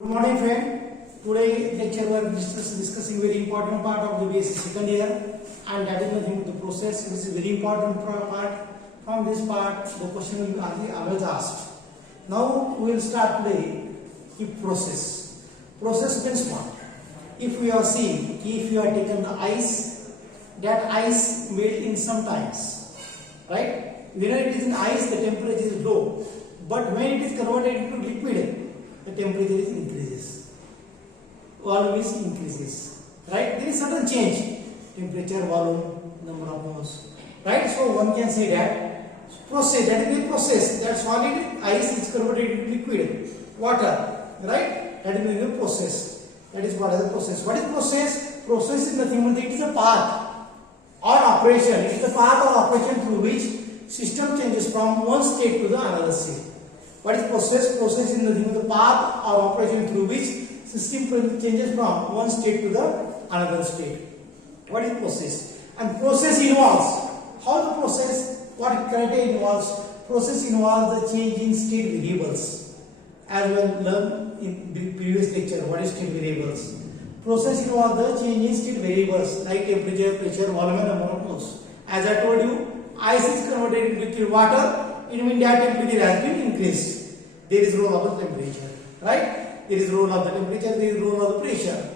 Good morning, friend. Today lecture we are discussing very important part of the basic second year, and that is nothing but the process. This is very important part. From this part, the question will be always asked. Now we will start today with process. Process means what? If we are seeing, if you are taken the ice, that ice melt in some times, right? When it is in ice, the temperature is low, but when it is converted into liquid, the temperature is increases, volume is increases, right? There is certain change, temperature, volume, number of moles, right? So one can say that process, that is the process, that solid ice is converted into liquid water, right? That is the process. That is what is the process. What is process? Process is nothing but it is a path or operation. It is the path or operation through which system changes from one state to the another state. What is process? Process is nothing but the path or operation through which system changes from one state to the another state. What is process? And process involves, how the process, what criteria involves? Process involves the change in state variables. As we have learned in the previous lecture, what is state variables? Process involves the change in state variables like temperature, pressure, volume and amount of moles. As I told you, ice is converted into liquid water. It means that temperature has been increased. There is role of the temperature, right? There is role of the temperature, there is role of the pressure.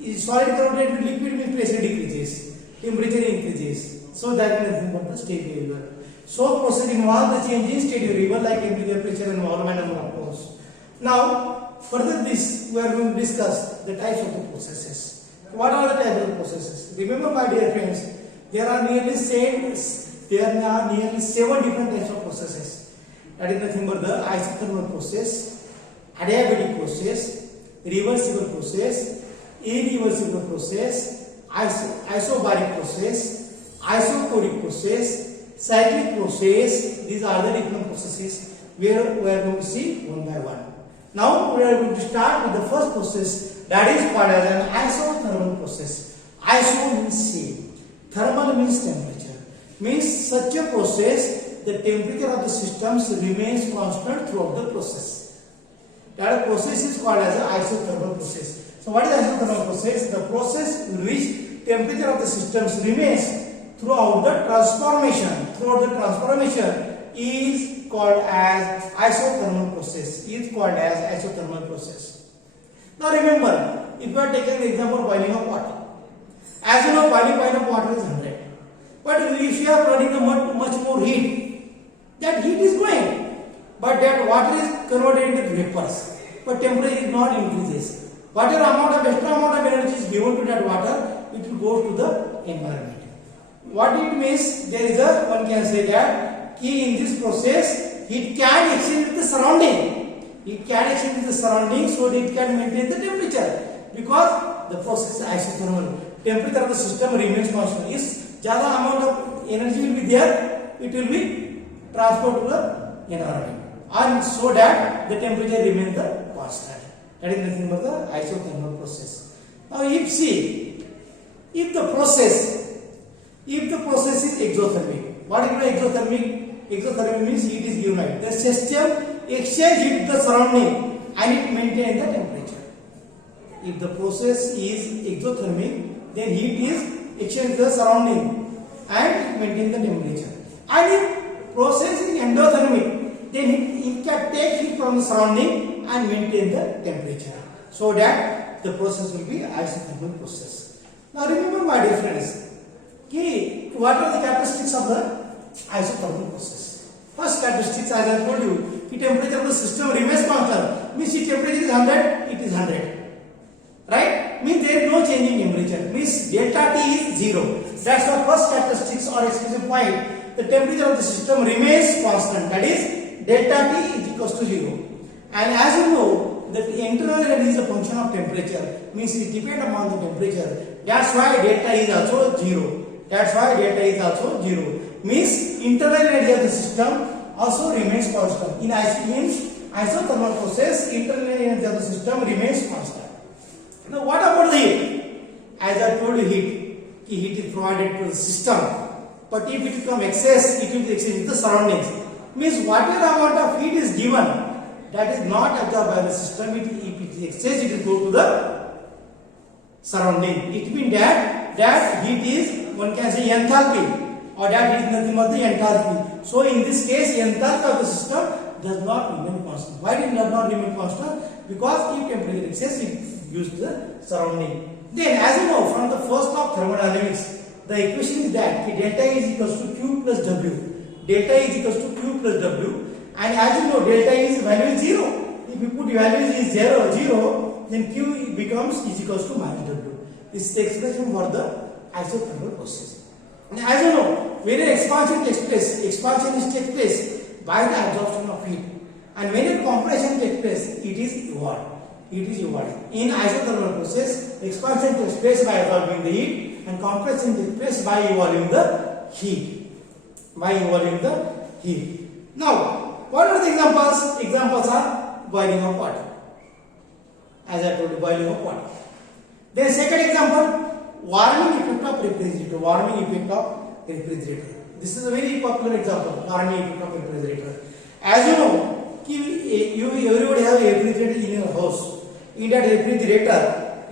Is solid converted into liquid means pressure decreases, temperature increases. So that is nothing but the state variable. So process involves the change in state variable like temperature, pressure and volume and number of moles. Now further this we are going to discuss the types of the processes. What are the types of the processes? Remember my dear friends, there are nearly 7 different types of processes. That is nothing but the isothermal process, adiabatic process, reversible process, irreversible process, isobaric process, isopropyl process, cyclic process. These are the different processes where we are going to see one by one. Now we are going to start with the first process, that is called as an isothermal process. Iso means same, thermal means temperature, means such a process the temperature of the systems remains constant throughout the process. That process is called as an isothermal process. So what is isothermal process? The process in which temperature of the systems remains throughout the transformation. Throughout the transformation is called as isothermal process. Is called as isothermal process. Now remember, if you are taking the example of boiling of water, as you know, boiling point of water is 100. But if you are running the much more heat, that heat is going, but that water is converted into vapors, but temperature is not increases. Whatever extra amount of energy is given to that water, it will go to the environment. What it means, there is a, one can say that key in this process, it can exchange with the surrounding. It can exchange with the surrounding so that it can maintain the temperature, because the process is isothermal. Temperature of the system remains constant. If ज़्यादा amount of energy will be there, it will be transferred to the environment, and so that the temperature remains the constant. That is nothing but the isothermal process. Now if the process is exothermic, what is exothermic? Exothermic means heat is given. The system exchange heat with the surrounding and it maintains the temperature. If the process is exothermic, then heat is exchanged with the surrounding and it maintains the temperature. And if process is endothermic, then it can take heat from the surrounding and maintain the temperature, so that the process will be isothermal process. Now remember my dear friends, what are the characteristics of the isothermal process? First characteristics, as I told you, the temperature of the system remains constant. Means if temperature is 100, it is 100. Right? Means there is no change in temperature. Means delta T is 0. That's the first characteristics or exclusive point. The temperature of the system remains constant. That is delta T is equals to 0. And as you know, that the internal energy is a function of temperature. Means it depends upon the temperature. That's why delta is also 0. That's why delta is also 0. Means internal energy of the system also remains constant. In isothermal process, internal energy of the system remains constant. Now what about the heat? As I told you, heat is provided to the system. But if it becomes excess, it will be exchanged with the surroundings. Means whatever amount of heat is given, that is not absorbed by the system, if it excess, it will go to the surrounding. It means that heat is, one can say, enthalpy, or that heat is nothing but the enthalpy. So in this case, enthalpy of the system does not remain constant. Why it does not remain constant? Because if temperature excess, it gives to the surrounding. Then, as you know from the first law of thermodynamics, the equation is that delta is equals to Q plus W. Delta is equals to Q plus W. And as you know, delta is value is 0. If you put value is 0, then Q becomes is equals to minus W. This is the expression for the isothermal process. And as you know, when an expansion takes place, takes place by the absorption of heat. And when a compression takes place, it is evolved. In isothermal process, expansion takes place by absorbing the heat, and compression takes place by evolving the heat. Now, what are the examples? Examples are boiling of water. As I told you, boiling of water. Then second example, warming effect of refrigerator. This is a very popular example, warming effect of refrigerator. As you know, everybody have a refrigerator in your house. In that refrigerator,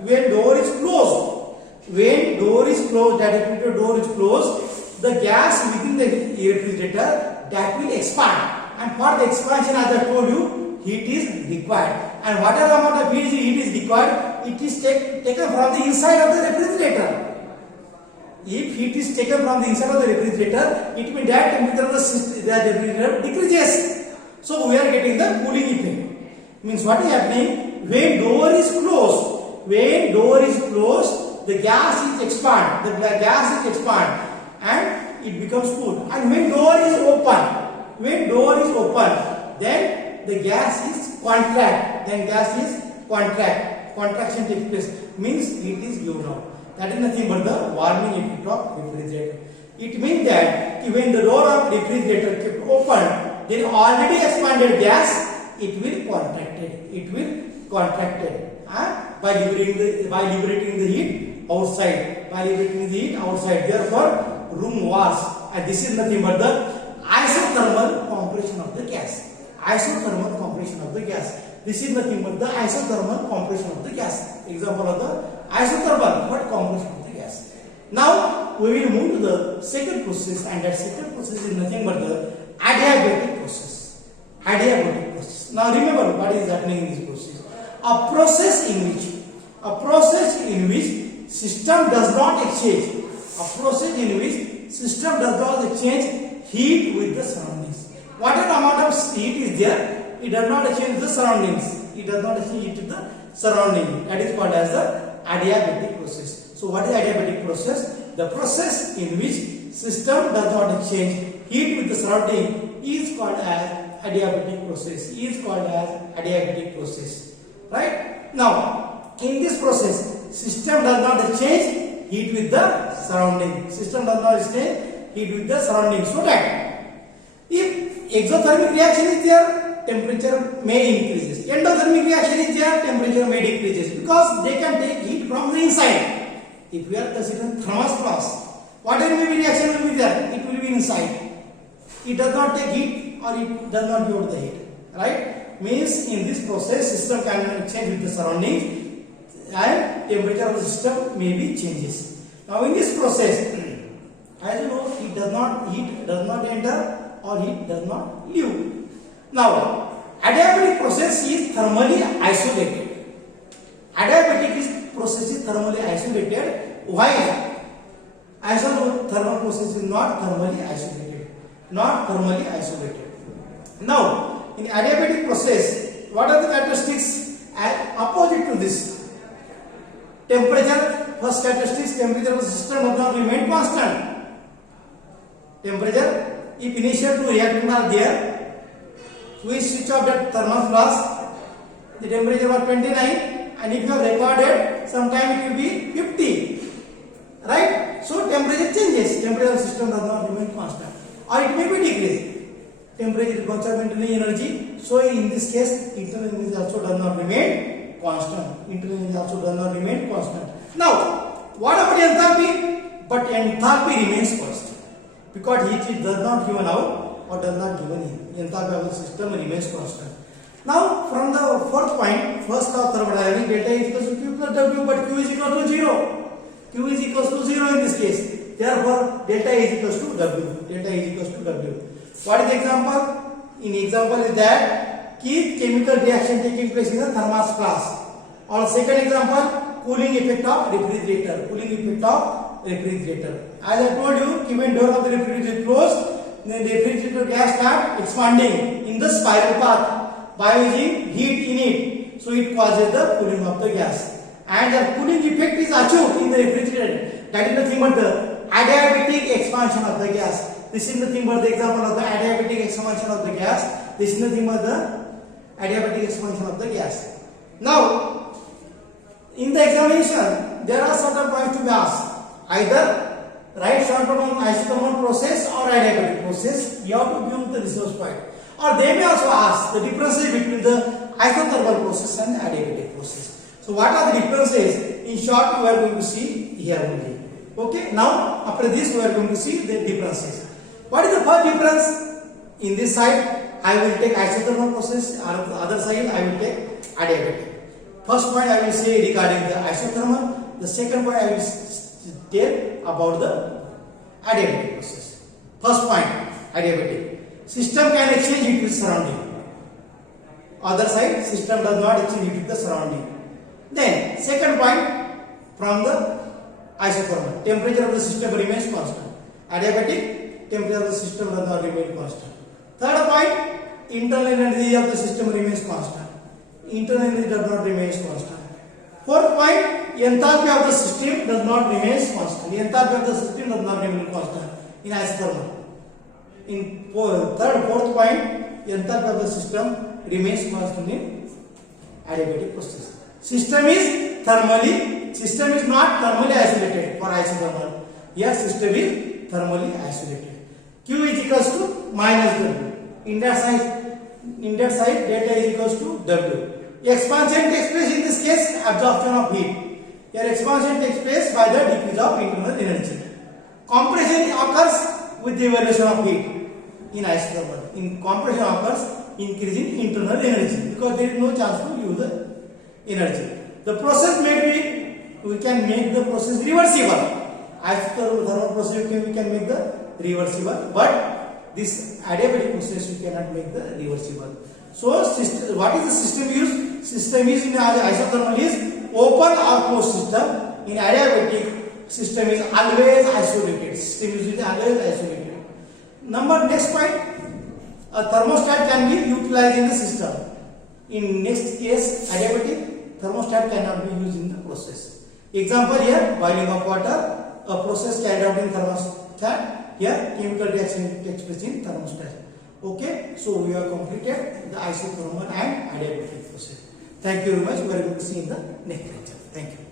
when door is closed, that refrigerator door is closed, the gas within the refrigerator that will expand. And for the expansion, as I told you, heat is required. And whatever amount of heat is required, it is taken from the inside of the refrigerator. If heat is taken from the inside of the refrigerator, it means that temperature of the refrigerator decreases. So we are getting the cooling effect. Means what is happening? When door is closed, the gas is expand. And it becomes cool. And when door is open, then the gas is contract. Contraction takes place. Means heat is given out. That is nothing but the warming effect of refrigerator. It means that when the door of refrigerator kept open, then already expanded gas, it will contracted. By liberating the heat outside. Therefore, room was, and this is nothing but the isothermal compression of the gas. This is nothing but the isothermal compression of the gas. Example of the isothermal compression of the gas. Now we will move to the second process, and that second process is nothing but the adiabatic process. Now remember what is happening in this process. A process in which system does not exchange. Heat with the surroundings. Whatever amount of heat is there, it does not exchange the surroundings. That is called as the adiabatic process. So what is adiabatic process? The process in which system does not exchange heat with the surrounding is called as adiabatic process. Right? Now, in this process, system does not exchange heat with the surrounding. So that if exothermic reaction is there, temperature may increases. Endothermic reaction is there, temperature may decreases, because they can take heat from the inside. If we are considering thermostats, whatever may be reaction will be there, it will be inside. It does not take heat, or it does not give out the heat. Right? Means in this process, system cannot exchange with the surroundings, and temperature of the system may be changes. Now in this process, as you know, heat does not enter, or heat does not leave. Now, adiabatic process is thermally isolated. Process is thermally isolated. Why? Isothermal process is not thermally isolated. Now, in adiabatic process, what are the characteristics opposite to this? Temperature, first characteristics, temperature of the system does not remain constant. Temperature, if initial two reactants are there, we switch off that thermal flask, the temperature was 29, and if you have recorded, sometime it will be 50. Right? So temperature changes, temperature of the system does not remain constant, or it may be decreased. Temperature is conserved internal energy, so in this case, internal energy also does not remain constant. Now, what about enthalpy? But enthalpy remains constant, because heat does not given out or does not given in. Enthalpy of the system remains constant. Now from the fourth point, first law of thermodynamics, delta is equal to Q plus W, but Q is equal to 0. Q is equal to 0 in this case. Therefore, delta is equal to W. Delta is equal to W. What is the example? In example is that keep chemical reaction taking place in the thermos flask. Or second example, cooling effect of refrigerator. Cooling effect of refrigerator. As I told you, when door of the refrigerator is closed, then the refrigerator gas start expanding in the spiral path by using heat in it. So it causes the cooling of the gas. And the cooling effect is achieved in the refrigerator. That is nothing but the adiabatic expansion of the gas. This is nothing but the example of the adiabatic expansion of the gas. This is nothing but the adiabatic expansion of the gas. Now, in the examination, there are certain points to be asked. Either write short term on isothermal process or adiabatic process. You have to give the resource point. Or they may also ask the differences between the isothermal process and adiabatic process. So what are the differences? In short, we are going to see here only. Okay. Now after this, we are going to see the differences. What is the first difference? In this side, I will take isothermal process. On the other side, I will take adiabatic. First point I will say regarding the isothermal. The second point I will tell about the adiabatic process. First point, adiabatic. System can exchange heat with surrounding. Other side, system does not exchange heat with the surrounding. Then, second point, from the isothermal, temperature of the system remains constant. Adiabatic, temperature of the system does not remain constant. Third point, internal energy of the system remains constant. Internal energy does not remain constant. Fourth point, enthalpy of the system does not remain constant. The enthalpy of the system does not remain constant in isothermal. In fourth point, enthalpy of the system remains constant in adiabatic process. System is not thermally isolated for isothermal. Here system is thermally isolated. Q is equals to minus W. In that side delta is equals to W. Expansion takes place in this case, absorption of heat. Here expansion takes place by the decrease of internal energy. Compression occurs with the evaluation of heat in isothermal. In compression occurs increase in internal energy because there is no chance to use the energy. The process we can make the process reversible. Isothermal process we can make the reversible, but this adiabatic process we cannot make the reversible. So what is the system used? System is in isothermal is open or closed system. In adiabatic, system is always isolated. System is always isolated. Next point, a thermostat can be utilized in the system. In next case, adiabatic, thermostat cannot be used in the process. Example here, boiling of water, a process carried out in thermostat. Here, chemical reaction takes place in thermostat. Okay, so we have completed the isothermal and adiabatic process. Thank you very much. We are going to see in the next lecture. Thank you.